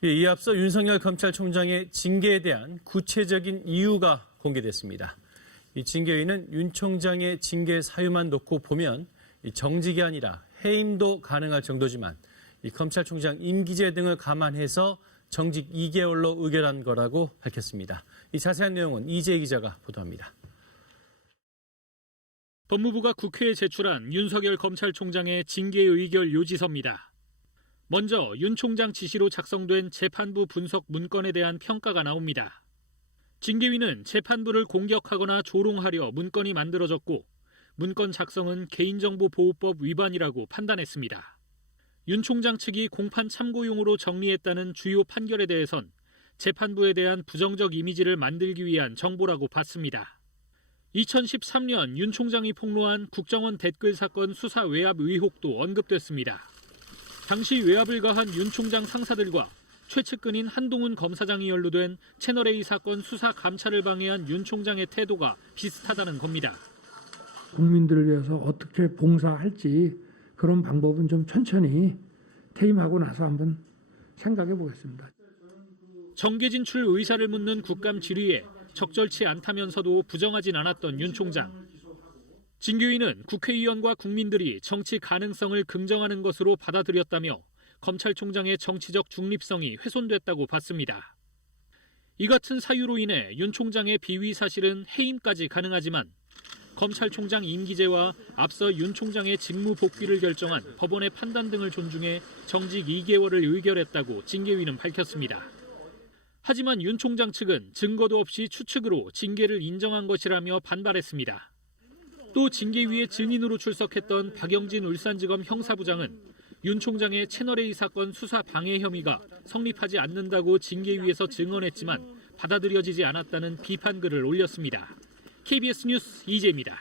이 앞서 윤석열 검찰총장의 징계에 대한 구체적인 이유가 공개됐습니다. 이 징계위는 윤 총장의 징계 사유만 놓고 보면 정직이 아니라 해임도 가능할 정도지만 이 검찰총장 임기제 등을 감안해서 정직 2개월로 의결한 거라고 밝혔습니다. 이 자세한 내용은 이재희 기자가 보도합니다. 법무부가 국회에 제출한 윤석열 검찰총장의 징계 의결 요지서입니다. 먼저 윤 총장 지시로 작성된 재판부 분석 문건에 대한 평가가 나옵니다. 징계위는 재판부를 공격하거나 조롱하려 문건이 만들어졌고 문건 작성은 개인정보보호법 위반이라고 판단했습니다. 윤 총장 측이 공판 참고용으로 정리했다는 주요 판결에 대해선 재판부에 대한 부정적 이미지를 만들기 위한 정보라고 봤습니다. 2013년 윤 총장이 폭로한 국정원 댓글 사건 수사 외압 의혹도 언급됐습니다. 당시 외압을 가한 윤 총장 상사들과 최측근인 한동훈 검사장이 연루된 채널A 사건 수사 감찰을 방해한 윤 총장의 태도가 비슷하다는 겁니다. 국민들을 위해서 어떻게 봉사할지 그런 방법은 좀 천천히 퇴임하고 나서 한번 생각해 보겠습니다. 정계 진출 의사를 묻는 국감 질의에 적절치 않다면서도 부정하진 않았던 윤 총장. 징계위는 국회의원과 국민들이 정치 가능성을 긍정하는 것으로 받아들였다며 검찰총장의 정치적 중립성이 훼손됐다고 봤습니다. 이 같은 사유로 인해 윤 총장의 비위 사실은 해임까지 가능하지만 검찰총장 임기제와 앞서 윤 총장의 직무 복귀를 결정한 법원의 판단 등을 존중해 정직 2개월을 의결했다고 징계위는 밝혔습니다. 하지만 윤 총장 측은 증거도 없이 추측으로 징계를 인정한 것이라며 반발했습니다. 또 징계위의 증인으로 출석했던 박영진 울산지검 형사부장은 윤 총장의 채널A 사건 수사 방해 혐의가 성립하지 않는다고 징계위에서 증언했지만 받아들여지지 않았다는 비판글을 올렸습니다. KBS 뉴스 이재입니다.